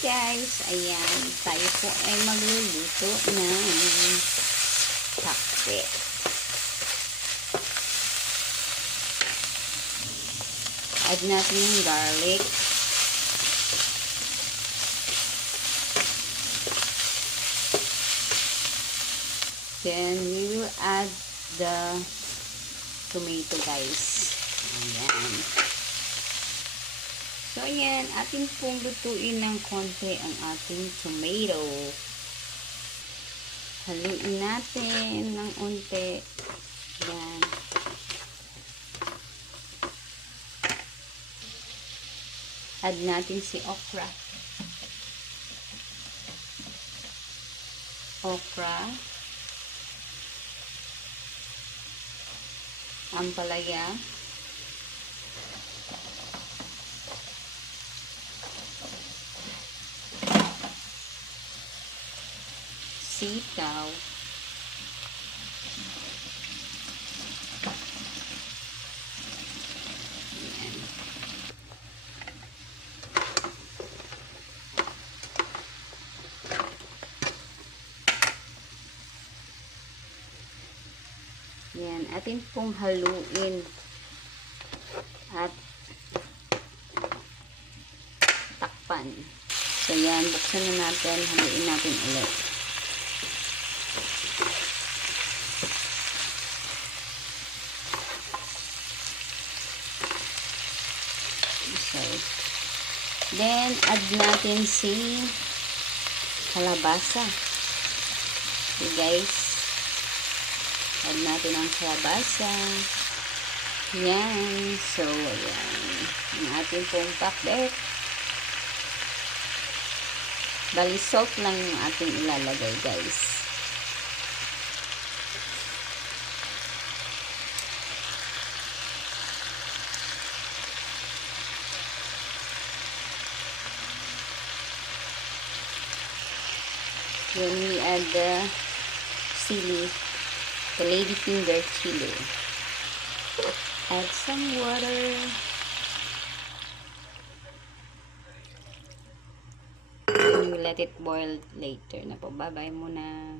guys, ayan, tayo po ay magluluto ng pakbet. Add natin yung garlic. Then we will add the tomato guys. Ayan. So, ayan, atin pong lutuin ng konti ang ating tomato. Haluin natin ng unti. Ayan. Add natin si okra. Ampalaya. Sitaw. Ayan. Ayan, atin pong haluin at takpan. So, ayan, buksan na natin, haluin natin ulit. Then, add natin si kalabasa. Okay, guys. Add natin ang kalabasa. Yan. So, ayan. Ang ating pong pakbet. Bali, salt lang yung ating ilalagay, guys. Then we add the chili, the ladyfinger chili. Add some water. And we let it boil later na po. Bye-bye muna.